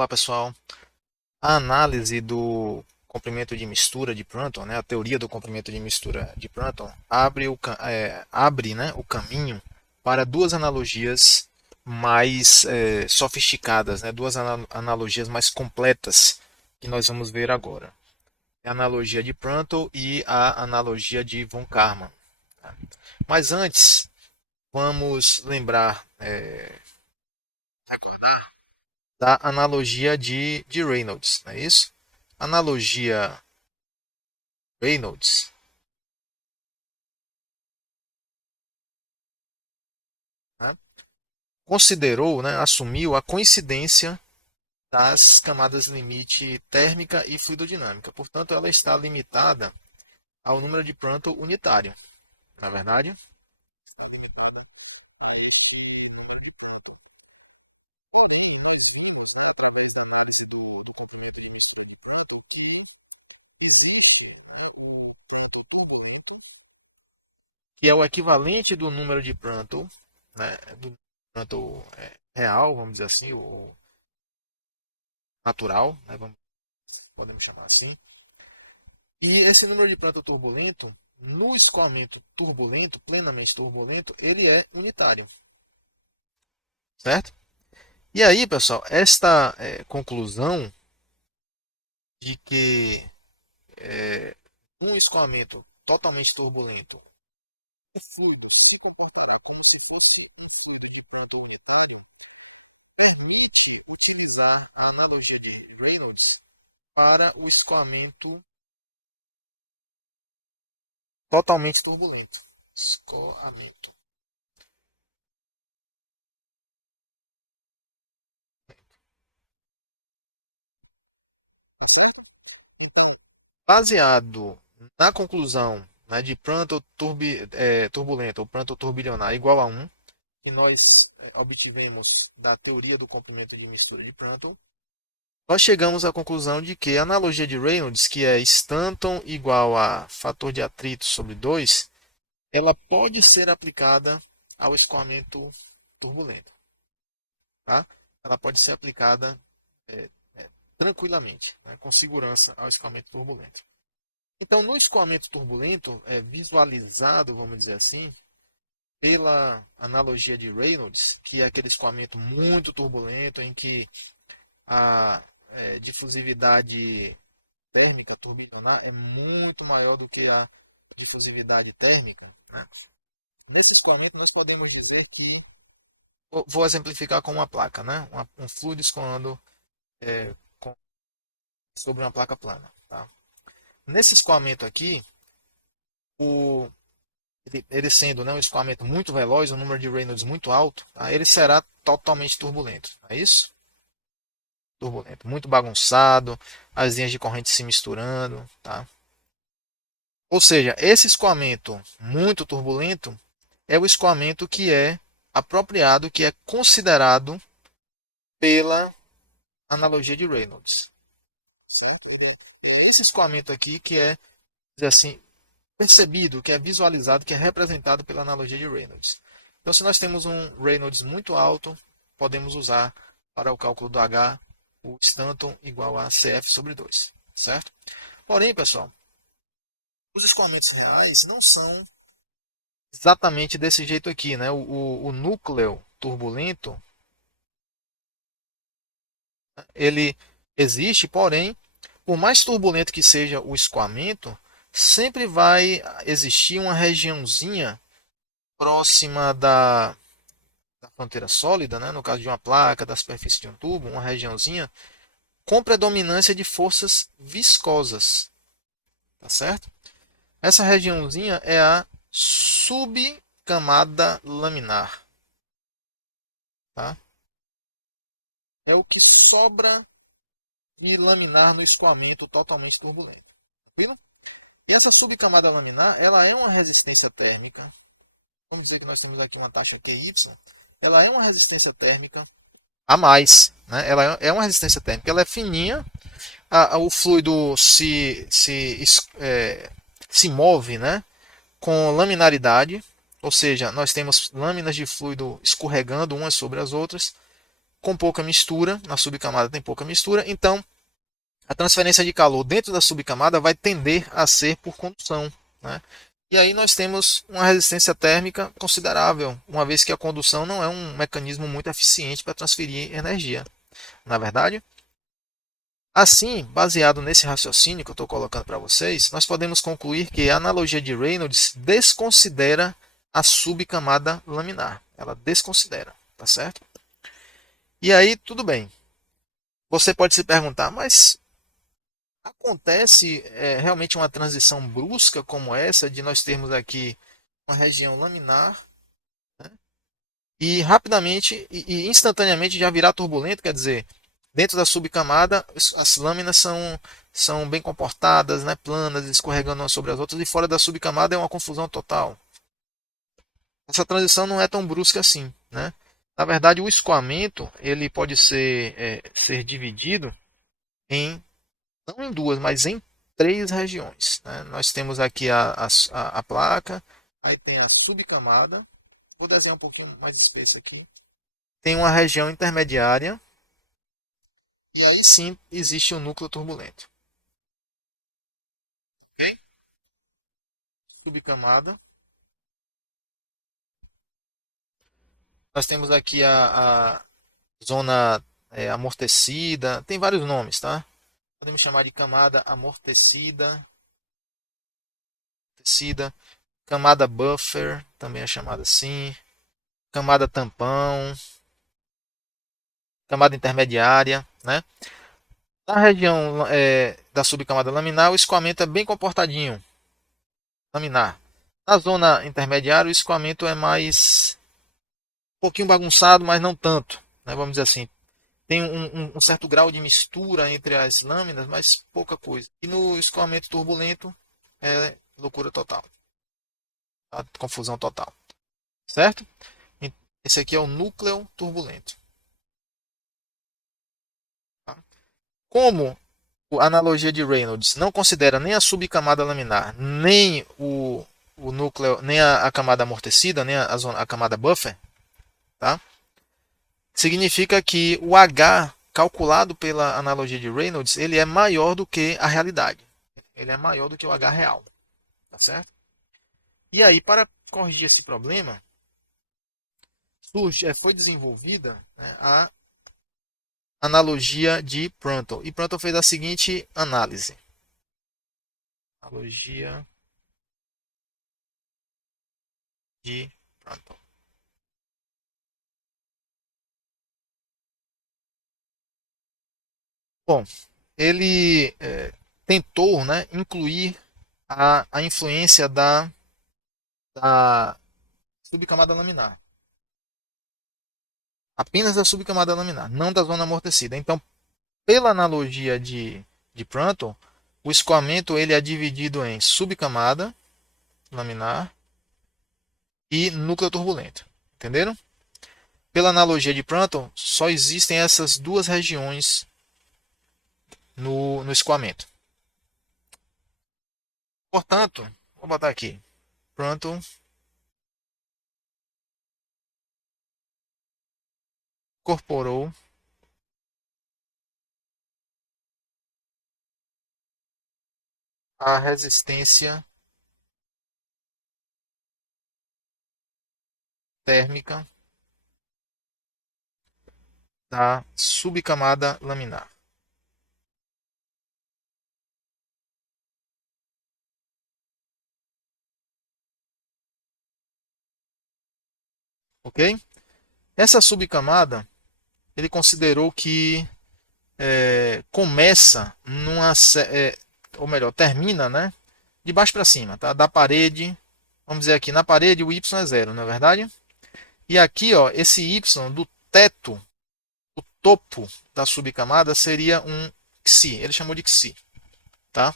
Olá pessoal, a análise do comprimento de mistura de Prandtl, né, a teoria do comprimento de mistura de Prandtl, abre, né, o caminho para duas analogias mais sofisticadas, né, duas analogias mais completas que nós vamos ver agora. A analogia de Prandtl e a analogia de von Karman. Tá? Mas antes, vamos lembrar da analogia de Reynolds, não é isso? Analogia Reynolds, né, considerou, né, assumiu a coincidência das camadas limite térmica e fluidodinâmica. Portanto, ela está limitada ao número de Prandtl unitário. Na verdade, está limitada a este número de Prandtl. Porém, nós vimos, né, através da análise do comprimento de mistura de Prandtl, que existe, né, o Prandtl turbulento, que é o equivalente do número de Prandtl, né, do Prandtl real, vamos dizer assim, o natural, né, podemos chamar assim. E esse número de Prandtl turbulento, no escoamento turbulento, plenamente turbulento, ele é unitário. Certo? E aí, pessoal, esta conclusão de que um escoamento totalmente turbulento, o fluido se comportará como se fosse um fluido de Prandtl unitário, permite utilizar a analogia de Reynolds para o escoamento totalmente turbulento. Escoamento. Tá certo? Então, baseado na conclusão, né, de Prandtl turbulento ou Prandtl turbilionar igual a 1, que nós obtivemos da teoria do comprimento de mistura de Prandtl, nós chegamos à conclusão de que a analogia de Reynolds, que é Stanton igual a fator de atrito sobre 2, ela pode ser aplicada ao escoamento turbulento. Tá? Ela pode ser aplicada é, tranquilamente, né, com segurança ao escoamento turbulento. Então, no escoamento turbulento, visualizado, vamos dizer assim, pela analogia de Reynolds, que é aquele escoamento muito turbulento, em que a difusividade térmica turbilionar é muito maior do que a difusividade térmica. Né? Nesse escoamento, nós podemos dizer que, vou exemplificar com uma placa, né? Um fluido escoando sobre uma placa plana. Tá? Nesse escoamento aqui, ele sendo, né, um escoamento muito veloz, um número de Reynolds muito alto, tá? Ele será totalmente turbulento. É isso? Turbulento. Muito bagunçado, as linhas de corrente se misturando. Tá? Ou seja, esse escoamento muito turbulento é o escoamento que é apropriado, que é considerado pela analogia de Reynolds. Esse escoamento aqui que é, dizer assim, percebido, que é visualizado, que é representado pela analogia de Reynolds. Então, se nós temos um Reynolds muito alto, podemos usar para o cálculo do H o Stanton igual a CF sobre 2, certo? Porém, pessoal, os escoamentos reais não são exatamente desse jeito aqui, né? O núcleo turbulento, ele existe, porém, por mais turbulento que seja o escoamento, sempre vai existir uma regiãozinha próxima da fronteira sólida, né? No caso de uma placa, da superfície de um tubo, uma regiãozinha com predominância de forças viscosas, tá certo? Essa regiãozinha é a subcamada laminar, tá? É o que sobra de laminar no escoamento totalmente turbulento, tranquilo? E essa subcamada laminar, ela é uma resistência térmica. Vamos dizer que nós temos aqui uma taxa QY. Ela é uma resistência térmica a mais, né? Ela é uma resistência térmica, ela é fininha, o fluido se move, né, com laminaridade, ou seja, nós temos lâminas de fluido escorregando umas sobre as outras, com pouca mistura, na subcamada tem pouca mistura, então a transferência de calor dentro da subcamada vai tender a ser por condução, né? E aí nós temos uma resistência térmica considerável, uma vez que a condução não é um mecanismo muito eficiente para transferir energia, na verdade. Assim, baseado nesse raciocínio que eu estou colocando para vocês, nós podemos concluir que a analogia de Reynolds desconsidera a subcamada laminar. Ela desconsidera, tá certo? E aí, tudo bem. Você pode se perguntar, mas acontece realmente uma transição brusca como essa, de nós termos aqui uma região laminar, né, e rapidamente e instantaneamente já virar turbulento, quer dizer, dentro da subcamada as lâminas são bem comportadas, né, planas, escorregando umas sobre as outras, e fora da subcamada é uma confusão total. Essa transição não é tão brusca assim, né? Na verdade, o escoamento ele pode ser dividido em não em duas, mas em três regiões, né? Nós temos aqui a placa, aí tem a subcamada, vou desenhar um pouquinho mais espesso aqui. Tem uma região intermediária, e aí sim existe o núcleo turbulento. Ok? Subcamada. Nós temos aqui a zona amortecida, tem vários nomes, tá? Podemos chamar de camada amortecida, tecida, camada buffer, também é chamada assim, camada tampão, camada intermediária, né? Na região da subcamada laminar, o escoamento é bem comportadinho, laminar. Na zona intermediária, o escoamento é mais um pouquinho bagunçado, mas não tanto, né? Vamos dizer assim, tem um certo grau de mistura entre as lâminas, mas pouca coisa. E no escoamento turbulento é loucura total, tá? Confusão total, certo? Esse aqui é o núcleo turbulento. Tá? Como a analogia de Reynolds não considera nem a subcamada laminar, nem o núcleo, nem a camada amortecida, nem a camada buffer, tá? Significa que o H calculado pela analogia de Reynolds, ele é maior do que a realidade. Ele é maior do que o H real, tá certo? E aí, para corrigir esse problema, foi desenvolvida, né, a analogia de Prandtl. E Prandtl fez a seguinte análise. Analogia de Prandtl. Bom, ele tentou, né, incluir a influência da subcamada laminar. Apenas da subcamada laminar, não da zona amortecida. Então, pela analogia de Prandtl, o escoamento ele é dividido em subcamada laminar e núcleo turbulento. Entenderam? Pela analogia de Prandtl, só existem essas duas regiões no escoamento. Portanto, vou botar aqui. Prandtl incorporou a resistência térmica da subcamada laminar. Ok? Essa subcamada, ele considerou que começa ou melhor, termina, né, de baixo para cima, tá? Da parede, vamos dizer aqui, na parede o y é zero, não é verdade? E aqui, ó, esse y do teto, o topo da subcamada seria um xi, ele chamou de xi, tá?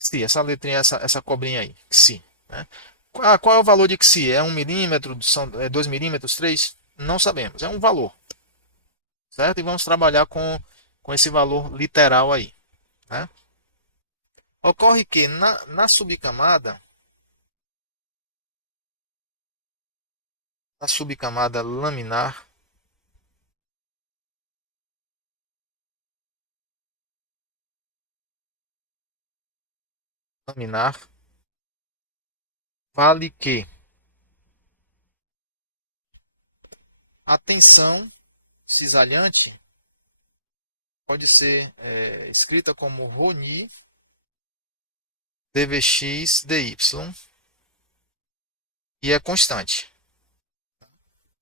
Xi, essa letrinha, essa cobrinha aí, xi, né? Qual é o valor de xi? É 1 milímetro, são 2 milímetros, 3? Não sabemos, é um valor, certo? E vamos trabalhar com esse valor literal aí, né? Ocorre que na subcamada laminar, laminar vale que a tensão cisalhante pode ser escrita como ρ dvx dy e é constante.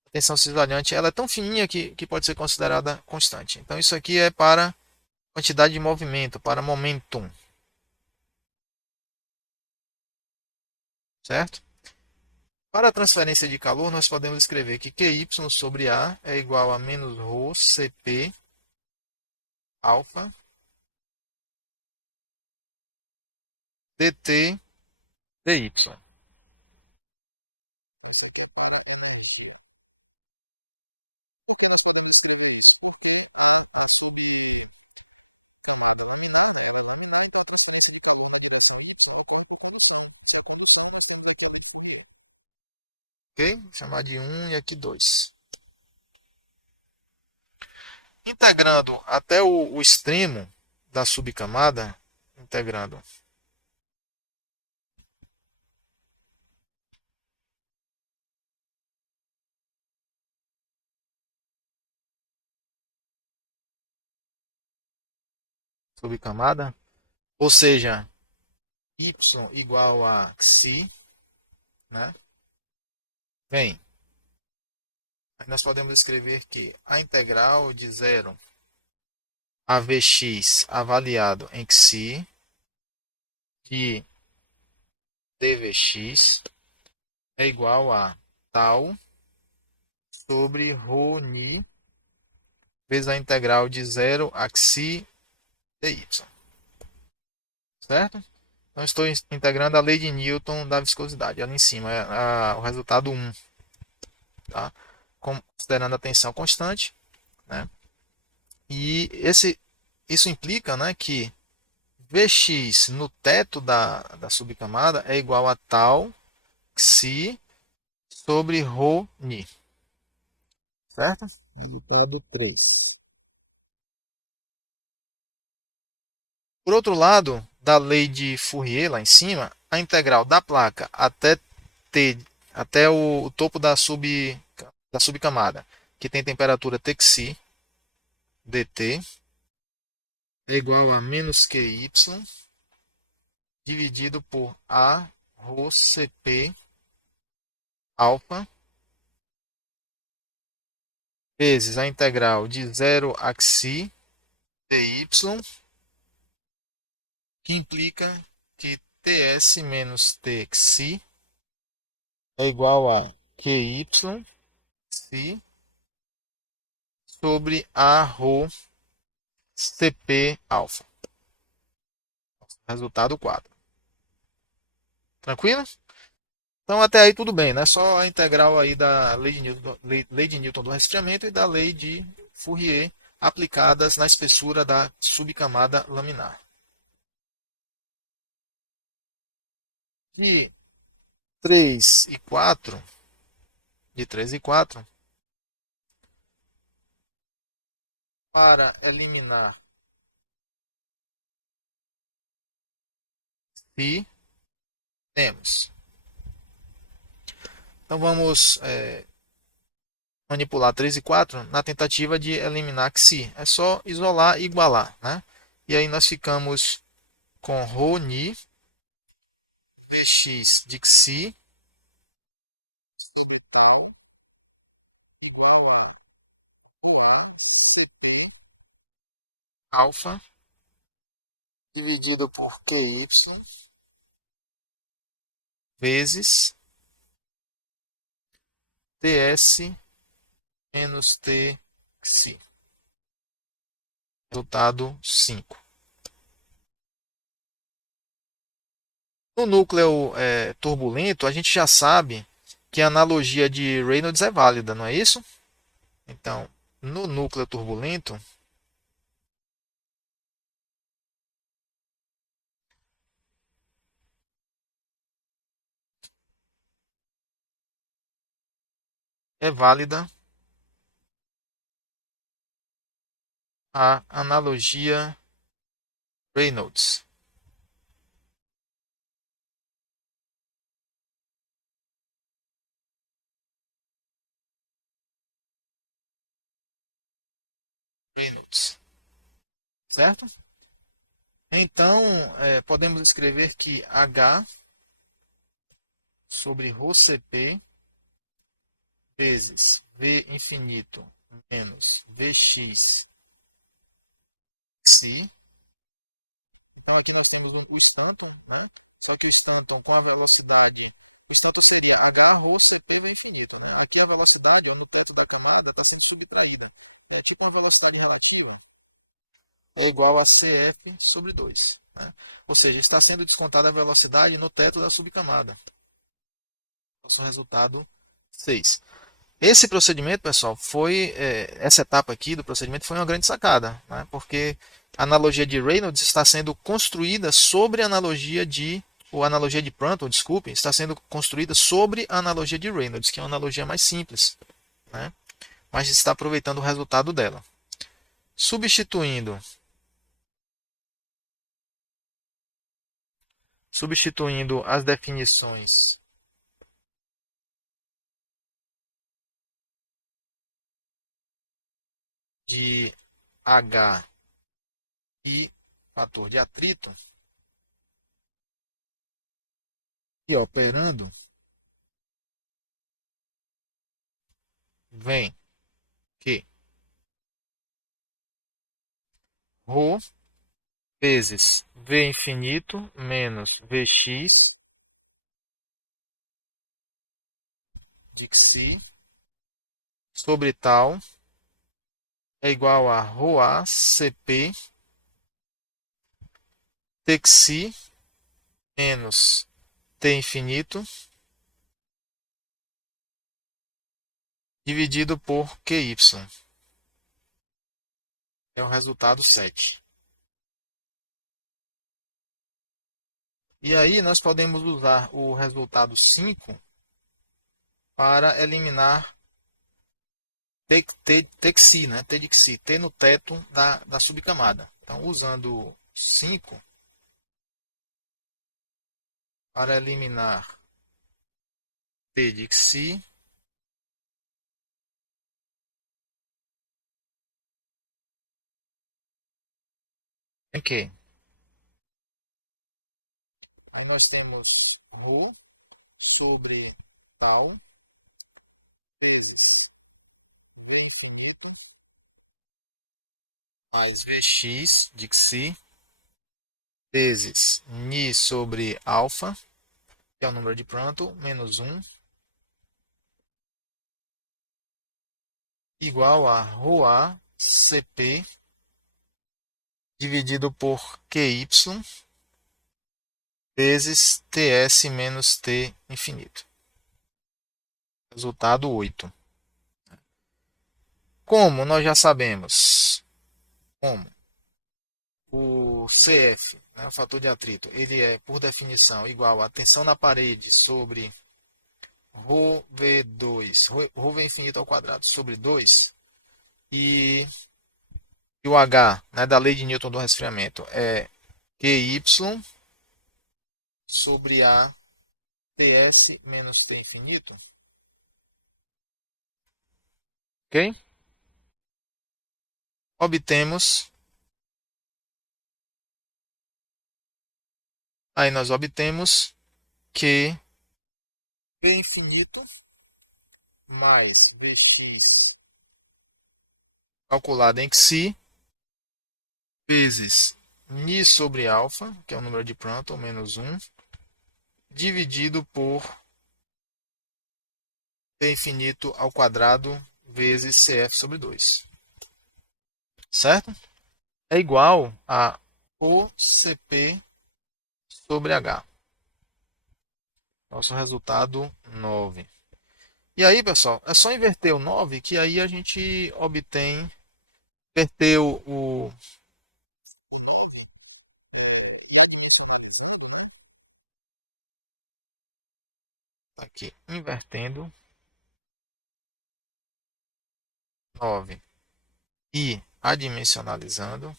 A tensão cisalhante ela é tão fininha que pode ser considerada constante. Então isso aqui é para quantidade de movimento, para momentum, certo? Para a transferência de calor, nós podemos escrever que QY sobre A é igual a menos ρ Cp alfa dt dy. Por que nós podemos escrever isso? Porque a sobre camada laminar, ela laminar, então a transferência de calor na direção y ocorre por condução. Sem condução, nós temos aqui a Fourier. Ok? Chamar de 1 e aqui 2. Integrando até o extremo da subcamada, integrando subcamada, ou seja, y igual a xi, né? Bem, aí nós podemos escrever que a integral de 0 a vx avaliado em xi de dvx é igual a tal sobre ρ vezes a integral de 0 a xi dy. Certo? Então estou integrando a lei de Newton da viscosidade. Ali em cima é o resultado 1. Tá? Considerando a tensão constante. Né? E isso implica, né, que Vx no teto da subcamada é igual a tal xi sobre ρ. Certo? Resultado 3. Por outro lado, da lei de Fourier, lá em cima, a integral da placa T, até o topo da subcamada, que tem temperatura Txi, dt, é igual a menos QY dividido por A ρ Cp alfa vezes a integral de 0 a xi dy, que implica que Ts menos Txi é igual a QY xi sobre A ρ Cp alfa. Resultado 4. Tranquilo? Então até aí tudo bem, né? Só a integral aí da lei de Newton do resfriamento e da lei de Fourier aplicadas na espessura da subcamada laminar. De 3 e 4, de 3 e 4, para eliminar π, temos. Então vamos manipular 3 e 4 na tentativa de eliminar xi. É só isolar e igualar, né? E aí nós ficamos com ρ vx de xi sobre tal igual a ρa Cp alfa dividido por QY vezes TS menos T xi. Resultado 5. No núcleo turbulento, a gente já sabe que a analogia de Reynolds é válida, não é isso? Então, no núcleo turbulento, é válida a analogia Reynolds. Reynolds, certo? Então, podemos escrever que H sobre ρ CP vezes V infinito menos Vx psi. Então, aqui nós temos o Stanton, né? Só que o Stanton com a velocidade, o Stanton seria H rho CP V infinito, né? Aqui a velocidade, ó, no teto da camada, está sendo subtraída. Então, aqui com a velocidade relativa é igual a CF sobre 2. Né? Ou seja, está sendo descontada a velocidade no teto da subcamada. Nosso resultado 6. Esse procedimento, pessoal, essa etapa aqui do procedimento foi uma grande sacada, né? Porque a analogia de Reynolds está sendo construída sobre a analogia de, ou a analogia de Prandtl, desculpe, está sendo construída sobre a analogia de Reynolds, que é uma analogia mais simples, né? Mas está aproveitando o resultado dela. Substituindo as definições de H e fator de atrito, e operando, vem que ρ vezes V infinito menos Vx de xi sobre tal é igual a ρA CP T xi menos T infinito dividido por QY. É o resultado 7. E aí nós podemos usar o resultado 5 para eliminar T xi, né? T de xi, T no teto da subcamada. Então, usando 5 para eliminar T de xi, em que aí nós temos ρ sobre tal vezes V infinito mais Vx de xi vezes ni sobre alfa, que é o número de Prandtl, menos 1, igual a ρA CP dividido por QY vezes TS menos T infinito. Resultado 8. Como nós já sabemos, como o CF, né, o fator de atrito, ele é, por definição, igual a tensão na parede sobre ρV2, ρV infinito ao quadrado, sobre 2, e, e o H, né, da lei de Newton do resfriamento, é QY sobre a TS menos T infinito. Ok? Obtemos, aí nós obtemos que V infinito mais Vx calculado em xi vezes ni sobre alfa, que é o número de Prandtl, menos 1, dividido por T infinito ao quadrado vezes CF sobre 2. Certo? É igual a OCP sobre H. Nosso resultado 9. E aí, pessoal, é só inverter o 9 que aí a gente obtém, inverter aqui, invertendo 9 e adimensionalizando,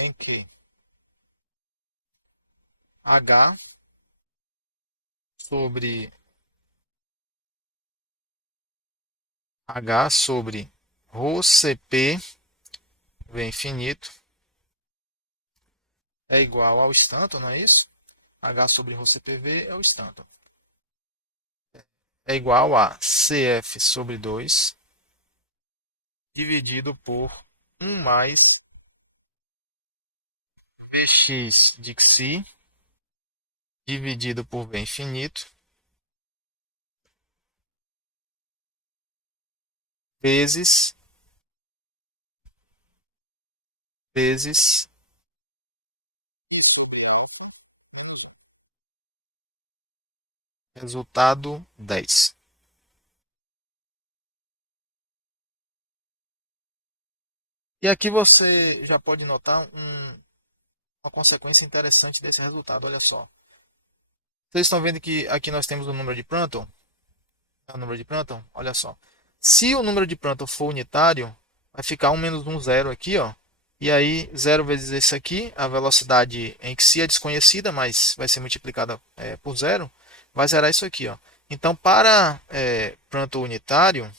em que H sobre H sobre ρ CP V infinito é igual ao instanto, não é isso? H sobre ρ CPV é o instanto. É igual a CF sobre 2 dividido por 1 mais Vx de xi dividido por V infinito vezes vezes resultado 10. E aqui você já pode notar uma consequência interessante desse resultado. Olha só. Vocês estão vendo que aqui nós temos o número de Prandtl? É o número de Prandtl? Olha só. Se o número de Prandtl for unitário, vai ficar 1 menos 1, 0 aqui, ó. E aí, 0 vezes esse aqui, a velocidade em que se é desconhecida, mas vai ser multiplicada por 0, vai zerar isso aqui, ó. Então, para Prandtl unitário, vou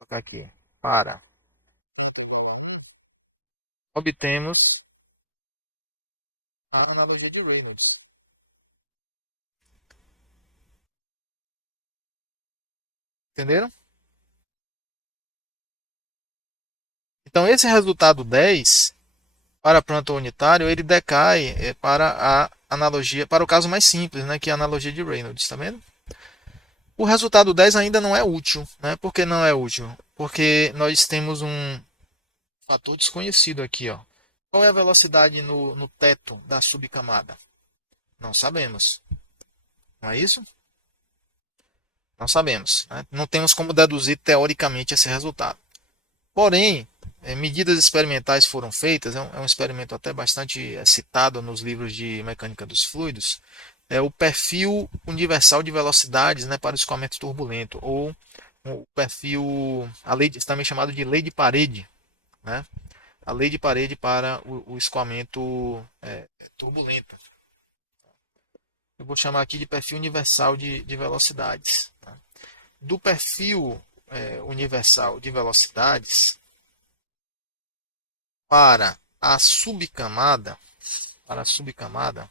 colocar aqui, para, obtemos a analogia de Reynolds. Entenderam? Então, esse resultado 10, para Prandtl unitário, ele decai para a analogia, para o caso mais simples, né, que é a analogia de Reynolds, tá vendo? O resultado 10 ainda não é útil, né? Por que não é útil? Porque nós temos um fator desconhecido aqui, ó. Qual é a velocidade no teto da subcamada? Não sabemos, não é isso? Não sabemos, né? Não temos como deduzir teoricamente esse resultado. Porém, medidas experimentais foram feitas, é um experimento até bastante citado nos livros de mecânica dos fluidos, é o perfil universal de velocidades, né, para o escoamento turbulento, ou o perfil, a lei, também chamado de lei de parede, né? A lei de parede para o escoamento turbulento. Eu vou chamar aqui de perfil universal de velocidades. Tá? Do perfil universal de velocidades para a subcamada, para a subcamada,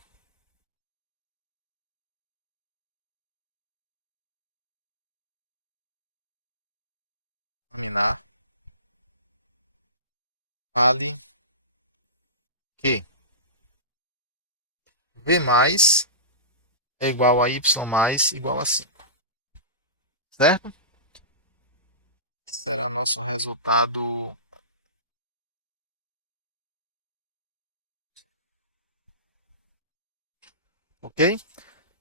vale que V mais é igual a Y mais igual a 5. Certo? Esse é o nosso resultado. Ok?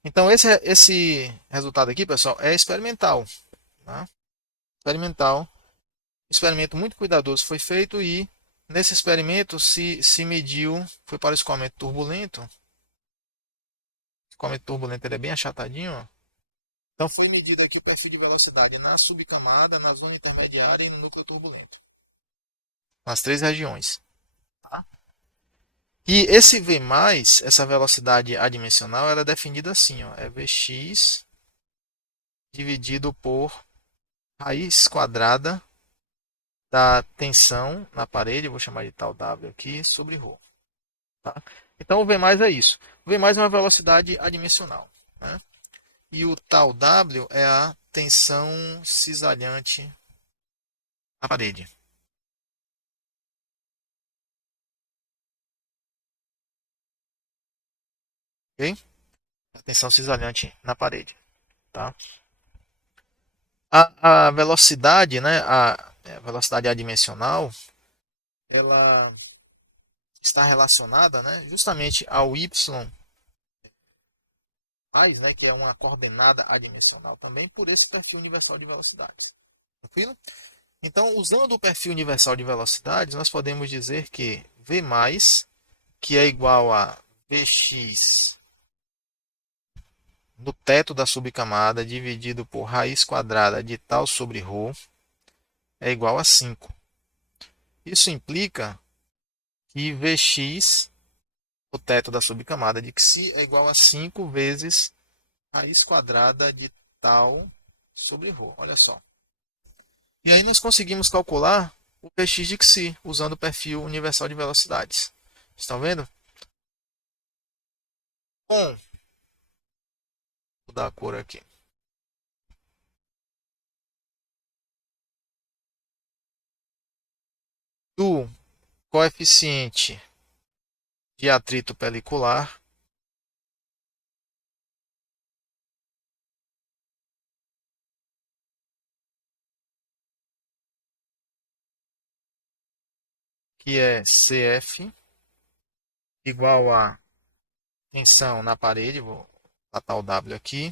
Então, esse resultado aqui, pessoal, é experimental. Tá? Experimental. Experimento muito cuidadoso foi feito e nesse experimento se mediu, foi para o escoamento turbulento. O escoamento turbulento ele é bem achatadinho. Ó. Então foi medido aqui o perfil de velocidade na subcamada, na zona intermediária e no núcleo turbulento. Nas três regiões. Tá? E esse V+, essa velocidade adimensional, ela é definida assim, ó, é Vx dividido por raiz quadrada da tensão na parede, vou chamar de tal W aqui, sobre ρ. Tá? Então o V mais é isso. O V mais é uma velocidade adimensional. Né? E o tal W é a tensão cisalhante na parede. Ok? A tensão cisalhante na parede. Tá? A velocidade, né, a velocidade adimensional, ela está relacionada, né, justamente ao y mais, né, que é uma coordenada adimensional também, por esse perfil universal de velocidades. Tranquilo? Então, usando o perfil universal de velocidades, nós podemos dizer que V+, que é igual a Vx no teto da subcamada dividido por raiz quadrada de tal sobre ρ é igual a 5. Isso implica que Vx, o teto da subcamada de Xi, é igual a 5 vezes raiz quadrada de tal sobre ρ. Olha só. E aí nós conseguimos calcular o Px de Xi, usando o perfil universal de velocidades. Estão vendo? Bom, vou mudar a cor aqui. Do coeficiente de atrito pelicular, que é Cf, igual a tensão na parede, vou botar o W aqui,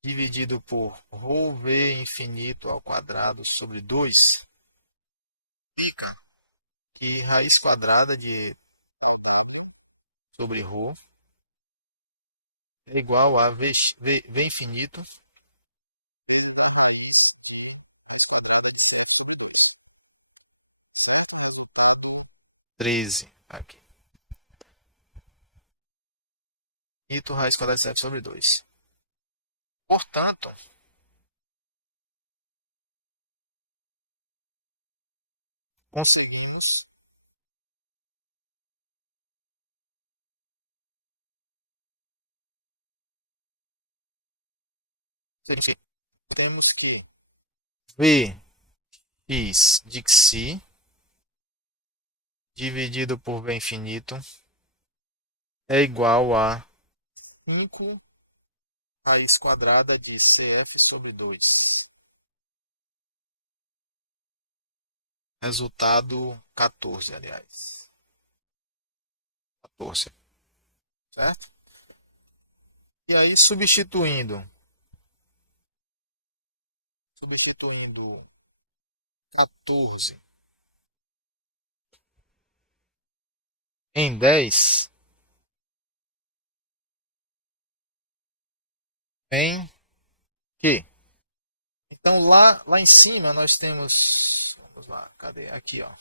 dividido por ρv infinito ao quadrado sobre 2, fica que raiz quadrada de sobre ρ é igual a v infinito 13 aqui. Infinito raiz quadrada de 7 sobre 2. Portanto, conseguimos temos que Vx de Xi dividido por V infinito é igual a 5 raiz quadrada de Cf sobre 2. Resultado 14, aliás. 14, certo? E aí, substituindo 14 em 10, em que? Então, lá em cima, nós temos. Vamos lá, cadê? Aqui, ó.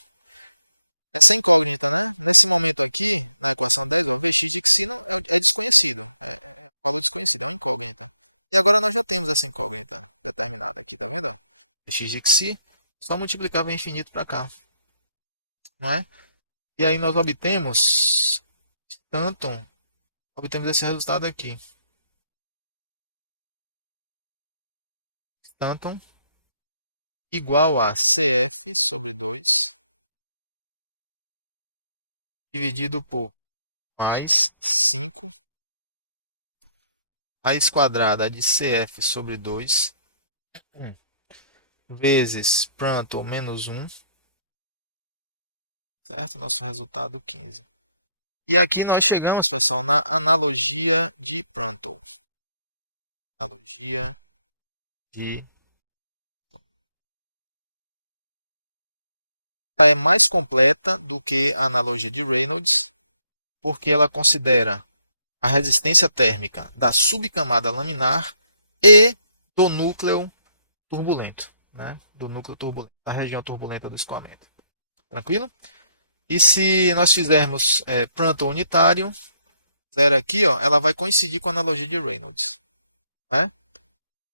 X de xi, só multiplicar o infinito para cá. Né? E aí nós tanto, obtemos esse resultado aqui. Tanto igual a CF sobre 2 dividido por mais raiz quadrada de CF sobre 2 vezes Prandtl menos 1, certo? Nosso resultado 15. E aqui nós chegamos, pessoal, na analogia de Prandtl. Analogia de é mais completa do que a analogia de Reynolds, porque ela considera a resistência térmica da subcamada laminar e do núcleo turbulento, né? Do núcleo turbulento, da região turbulenta do escoamento. Tranquilo? E se nós fizermos Prandtl unitário, zero aqui, ó, ela vai coincidir com a analogia de Reynolds. Né?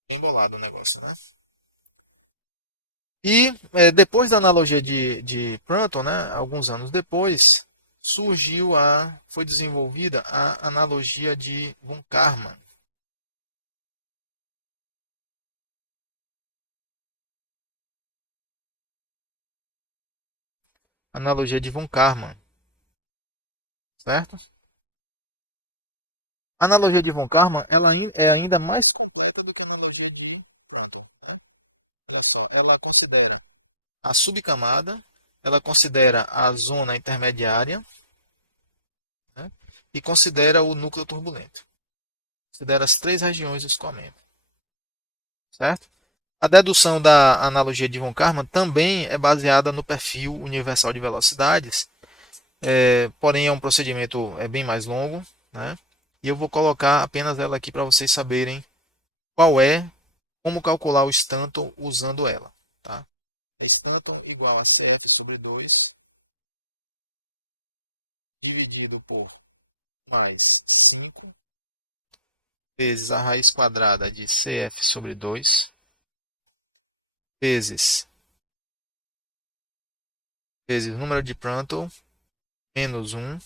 Bem bolado o negócio, né? E depois da analogia de Prandtl, né, alguns anos depois, foi desenvolvida a analogia de von Karman. Analogia de von Karman, certo? A analogia de von Karman ela é ainda mais completa do que a analogia de Prandtl. Né? Ela considera a subcamada, ela considera a zona intermediária, né? E considera o núcleo turbulento. Considera as três regiões do escoamento. Certo? A dedução da analogia de von Karman também é baseada no perfil universal de velocidades, porém é um procedimento bem mais longo, né? E eu vou colocar apenas ela aqui para vocês saberem como calcular o Stanton usando ela. Tá? Stanton igual a CF sobre 2 dividido por mais 5 vezes a raiz quadrada de CF sobre 2 vezes o número de Prandtl menos 1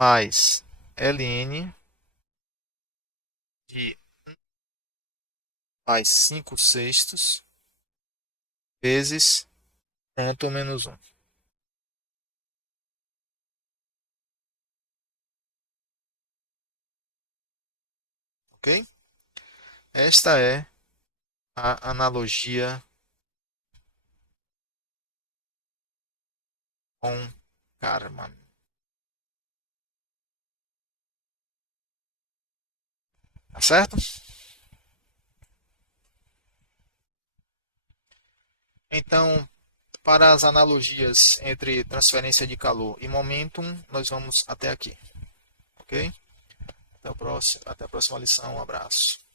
mais ln de mais 5 sextos vezes Prandtl menos 1. Ok? Esta é a analogia com Karman. Tá certo? Então, para as analogias entre transferência de calor e momentum, nós vamos até aqui. Ok? Até a próxima lição. Um abraço.